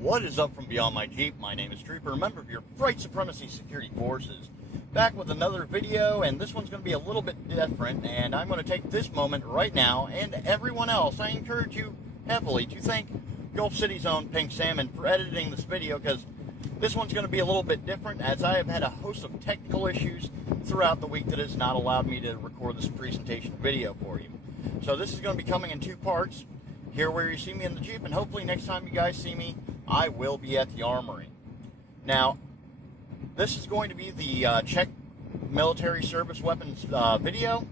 What is up from beyond my Jeep? My name is Trooper, a member of your White Supremacy Security Forces. Back with another video, and this one's going to be a little bit different, and I'm going to take this moment right now, and everyone else, I encourage you heavily to thank Gulf City's own Pink Salmon for editing this video, because this one's going to be a little bit different, as I have had a host of technical issues throughout the week that has not allowed me to record this presentation video for you. So this is going to be coming in two parts. Here where you see me in the Jeep, and hopefully next time you guys see me, I will be at the Armory. Now, this is going to be the Czech military service weapons video,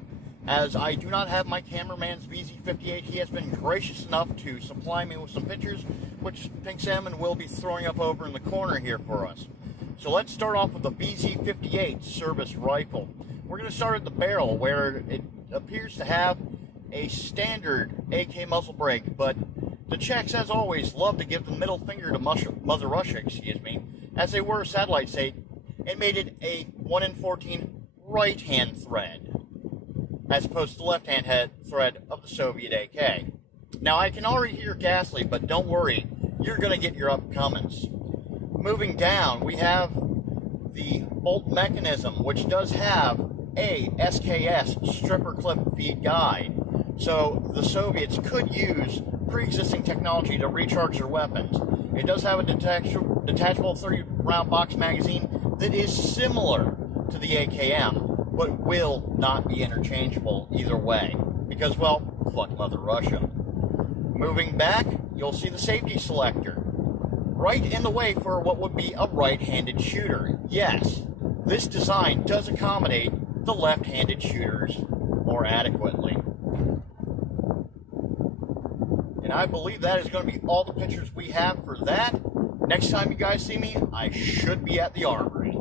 as I do not have my cameraman's VZ58. He has been gracious enough to supply me with some pictures, which Pink Salmon will be throwing up over in the corner here for us. So let's start off with the VZ58 service rifle. We're going to start at the barrel, where it appears to have a standard AK muzzle brake, but the Czechs, as always, love to give the middle finger to Mother Russia, as they were a satellite state, and made it a 1 in 14 right-hand thread, as opposed to the left-hand thread of the Soviet AK. Now, I can already hear gas leak, but don't worry, you're going to get your upcomings. Moving down, we have the bolt mechanism, which does have a SKS stripper clip feed guide. So the Soviets could use pre-existing technology to recharge their weapons. It does have a detachable 30-round box magazine that is similar to the AKM, but will not be interchangeable either way, because, well, fuck Mother Russia. Moving back, you'll see the safety selector, right in the way for what would be a right-handed shooter. Yes, this design does accommodate the left-handed shooters more adequately. And I believe that is going to be all the pictures we have for that. Next time you guys see me, I should be at the Armory.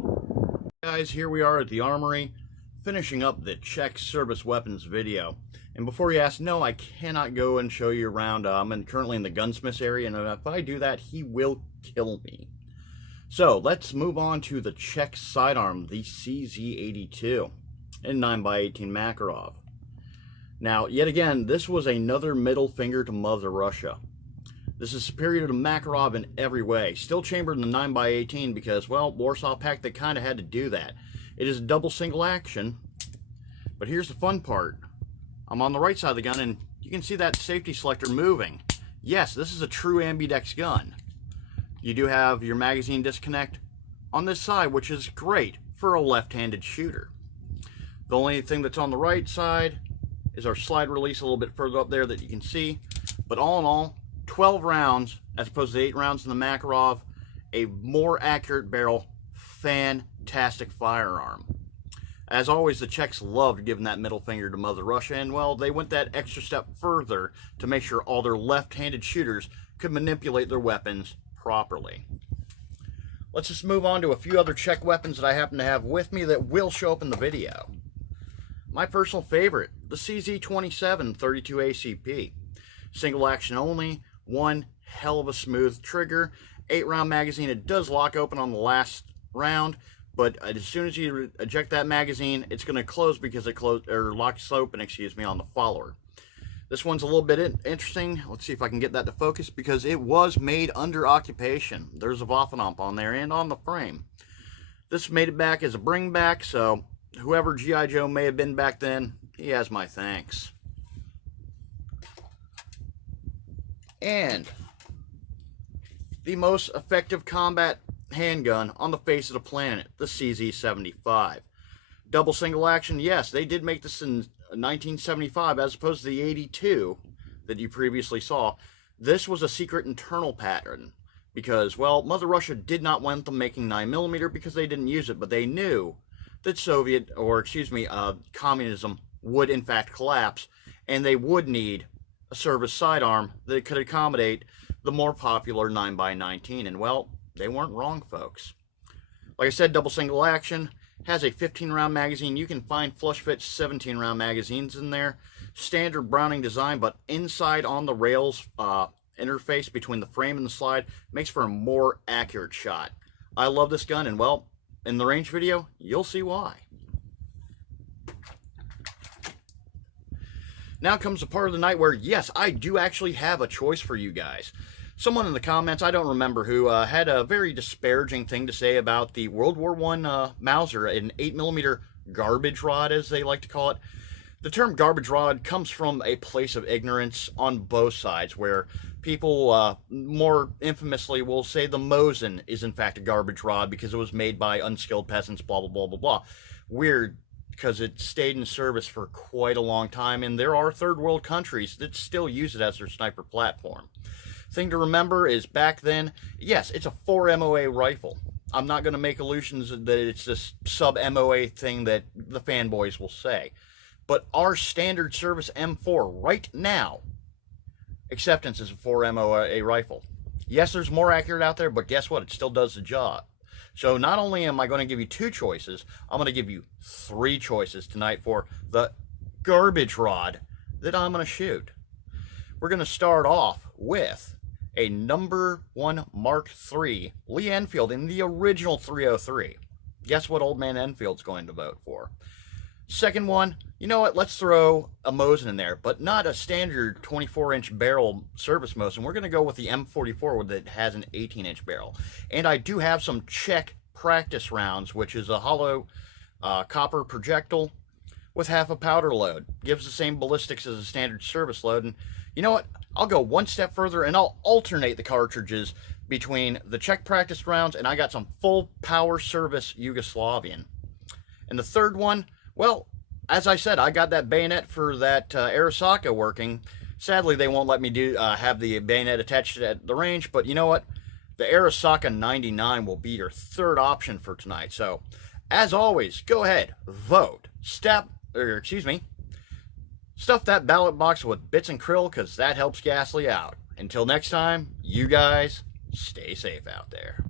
Guys, here we are at the Armory, finishing up the Czech service weapons video. And before you ask, no, I cannot go and show you around. I'm currently in the gunsmith's area, and if I do that, he will kill me. So, let's move on to the Czech sidearm, the CZ82, in 9x18 Makarov. Now, yet again, this was another middle finger to Mother Russia. This is superior to Makarov in every way. Still chambered in the 9x18 because, well, Warsaw Pact, they kind of had to do that. It is a double single action, but here's the fun part. I'm on the right side of the gun, and you can see that safety selector moving. Yes, this is a true ambidex gun. You do have your magazine disconnect on this side, which is great for a left-handed shooter. The only thing that's on the right side is our slide release a little bit further up there that you can see. But all in all, 12 rounds as opposed to 8 rounds in the Makarov, a more accurate barrel, fantastic firearm. As always, the Czechs loved giving that middle finger to Mother Russia, and well, they went that extra step further to make sure all their left-handed shooters could manipulate their weapons properly. Let's just move on to a few other Czech weapons that I happen to have with me that will show up in the video. My personal favorite, the CZ27 32 ACP. Single action only, one hell of a smooth trigger, 8-round magazine. It does lock open on the last round, but as soon as you eject that magazine, it's going to close because it locks open, on the follower. This one's a little bit interesting. Let's see if I can get that to focus, because it was made under occupation. There's a Waffenamp on there and on the frame. This made it back as a bring back, so whoever G.I. Joe may have been back then, he has my thanks. And the most effective combat handgun on the face of the planet, the CZ75. Double single action, yes, they did make this in 1975 as opposed to the 82 that you previously saw. This was a secret internal pattern because, well, Mother Russia did not want them making 9mm because they didn't use it, but they knew that communism would in fact collapse, and they would need a service sidearm that could accommodate the more popular 9x19, and well, they weren't wrong, folks. Like I said, double single action, has a 15-round magazine. You can find flush fit 17-round magazines in there. Standard Browning design, but inside on the rails interface between the frame and the slide makes for a more accurate shot. I love this gun, and well, in the range video, you'll see why. Now comes the part of the night where, yes, I do actually have a choice for you guys. Someone in the comments, I don't remember who, had a very disparaging thing to say about the World War I Mauser, an 8mm garbage rod, as they like to call it. The term garbage rod comes from a place of ignorance on both sides, where people more infamously will say the Mosin is in fact a garbage rod because it was made by unskilled peasants, blah, blah, blah, blah, blah. Weird, because it stayed in service for quite a long time, and there are third world countries that still use it as their sniper platform. Thing to remember is back then, yes, it's a 4 MOA rifle. I'm not going to make illusions that it's this sub MOA thing that the fanboys will say. But our standard service M4 right now, acceptance is a 4 MOA rifle. Yes, there's more accurate out there, but guess what? It still does the job. So not only am I going to give you 2 choices, I'm going to give you 3 choices tonight for the garbage rod that I'm going to shoot. We're going to start off with a number 1 Mark III Lee Enfield in the original 303. Guess what old man Enfield's going to vote for? Second one, you know what, let's throw a Mosin in there, but not a standard 24-inch barrel service Mosin. We're going to go with the M44 that has an 18-inch barrel. And I do have some czek practice rounds, which is a hollow copper projectile with half a powder load. Gives the same ballistics as a standard service load. And you know what, I'll go one step further and I'll alternate the cartridges between the czek practice rounds and I got some full power service Yugoslavian. And the third one, well, as I said, I got that bayonet for that Arasaka working. Sadly, they won't let me have the bayonet attached at the range, but you know what? The Arasaka 99 will be your third option for tonight. So, as always, go ahead, vote, stuff that ballot box with bits and krill, because that helps Ghastly out. Until next time, you guys stay safe out there.